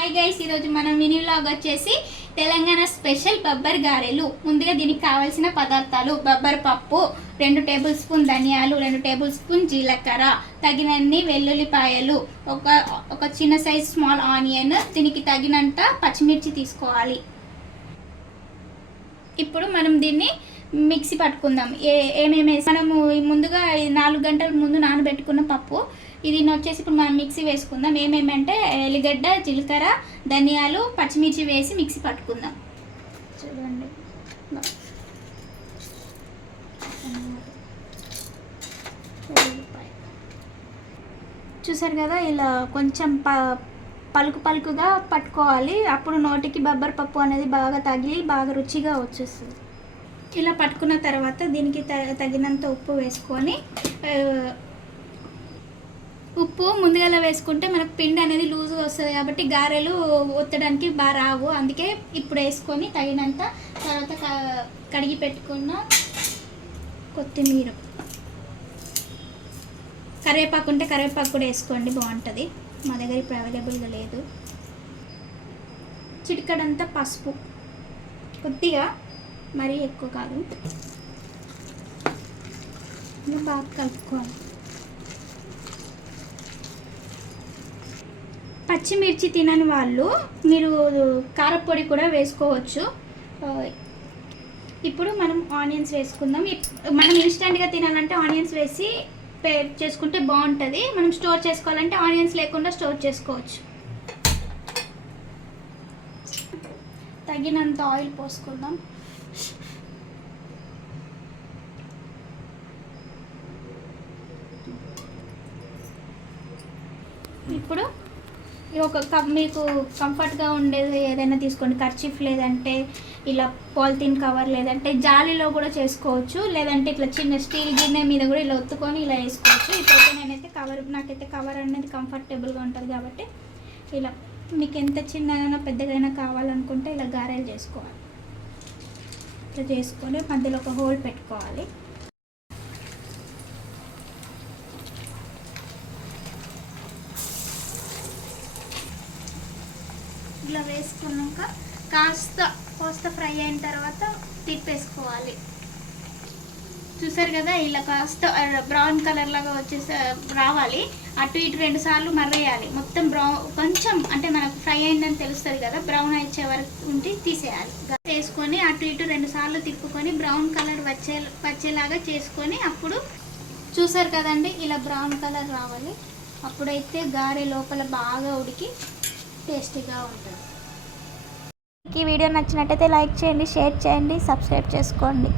Hi guys, ఈరోజు మనం mini vlog వచ్చేసి తెలంగాణ స్పెషల్ బబ్బర్ గారెలు. ముందుగా దీనికి కావాల్సిన పదార్థాలు: బబ్బర్ పప్పు, 2 టేబుల్ స్పూన్ ధనియాలు, 2 టేబుల్ స్పూన్ జీలకర్ర, తగినన్ని వెల్లుల్లిపాయలు, ఒక చిన్న సైజ్ స్మాల్ ఆనియన్, దీనికి తగినంత పచ్చిమిర్చి తీసుకోవాలి. ఇప్పుడు మనం దీన్ని మిక్సీ పట్టుకుందాం. ఏమేమి మనము ముందుగా 4 గంటల ముందు నానబెట్టుకున్న పప్పు ఇది వచ్చేసి ఇప్పుడు మనం మిక్సీ వేసుకుందాం. ఏమేమంటే ఎల్లిగడ్డ, జీలకర్ర, ధనియాలు, పచ్చిమిర్చి వేసి మిక్సీ పట్టుకుందాం. చూడండి, చూసారు కదా, ఇలా కొంచెం పలుకుగా పట్టుకోవాలి. అప్పుడు నోటికి బబ్బర్ పప్పు అనేది బాగా తగిలి బాగా రుచిగా వచ్చేస్తుంది. ఇలా పట్టుకున్న తర్వాత దీనికి తగినంత ఉప్పు వేసుకొని, ఉప్పు ముందుగా వేసుకుంటే మనకు పిండి అనేది లూజ్గా వస్తుంది కాబట్టి గారెలు ఒత్తడానికి బాగా రావు. అందుకే ఇప్పుడు వేసుకొని తగినంత, తర్వాత కడిగి పెట్టుకున్న కొత్తిమీర, కరివేపాకు ఉంటే కరివేపాకు కూడా వేసుకోండి, బాగుంటుంది. మా దగ్గర ఇప్పుడు అవైలబుల్గా లేదు. చిటికడంతా పసుపు, కొద్దిగా, మరీ ఎక్కువ కాదు. బాగా కలుపుకోవాలి. పచ్చిమిర్చి తినని వాళ్ళు మీరు కారపొడి కూడా వేసుకోవచ్చు. ఇప్పుడు మనం ఆనియన్స్ వేసుకుందాం. మనం ఇన్స్టెంట్గా తినాలంటే ఆనియన్స్ వేసి చేసుకుంటే బాగుంటుంది. మనం స్టోర్ చేసుకోవాలంటే ఆనియన్స్ లేకుండా స్టోర్ చేసుకోవచ్చు. తగినంత ఆయిల్ పోసుకుందాం. ఇప్పుడు ఒక మీకు కంఫర్ట్గా ఉండేది ఏదైనా తీసుకోండి. కర్చీఫ్, లేదంటే ఇలా పాలిథిన్ కవర్, లేదంటే జాలీలో కూడా చేసుకోవచ్చు. లేదంటే ఇట్లా చిన్న స్టీల్ గిన్నె మీద కూడా ఇలా ఒత్తుకొని ఇలా వేసుకోవచ్చు. ఇప్పుడైతే నాకైతే కవర్ అనేది కంఫర్టబుల్గా ఉంటుంది కాబట్టి ఇలా. మీకు ఎంత చిన్నగా పెద్దగా కావాలనుకుంటే ఇలా గారెలు చేసుకోవాలి. ఇట్లా చేసుకొని మధ్యలో ఒక హోల్ పెట్టుకోవాలి. ఇలా వేసుకున్నాక కాస్త ఫ్రై అయిన తర్వాత తిప్పేసుకోవాలి. చూసారు కదా, ఇలా కాస్త బ్రౌన్ కలర్ లాగా రావాలి. అటు ఇటు 2 సార్లు మర్రేయాలి. మొత్తం కొంచెం అంటే మనకు ఫ్రై అయిందని తెలుస్తుంది కదా, బ్రౌన్ వచ్చే వరకు ఉంటే తీసేయాలి. వేసుకొని అటు ఇటు 2 సార్లు తిప్పుకొని బ్రౌన్ కలర్ వచ్చేలాగా చేసుకొని, అప్పుడు చూసారు కదండి, ఇలా బ్రౌన్ కలర్ రావాలి. అప్పుడైతే గారె లోపల బాగా ఉడికి టేస్టీగా ఉంటుంది. ఈ వీడియో నచ్చినట్టయితే లైక్ చేయండి, షేర్ చేయండి, సబ్స్క్రైబ్ చేసుకోండి.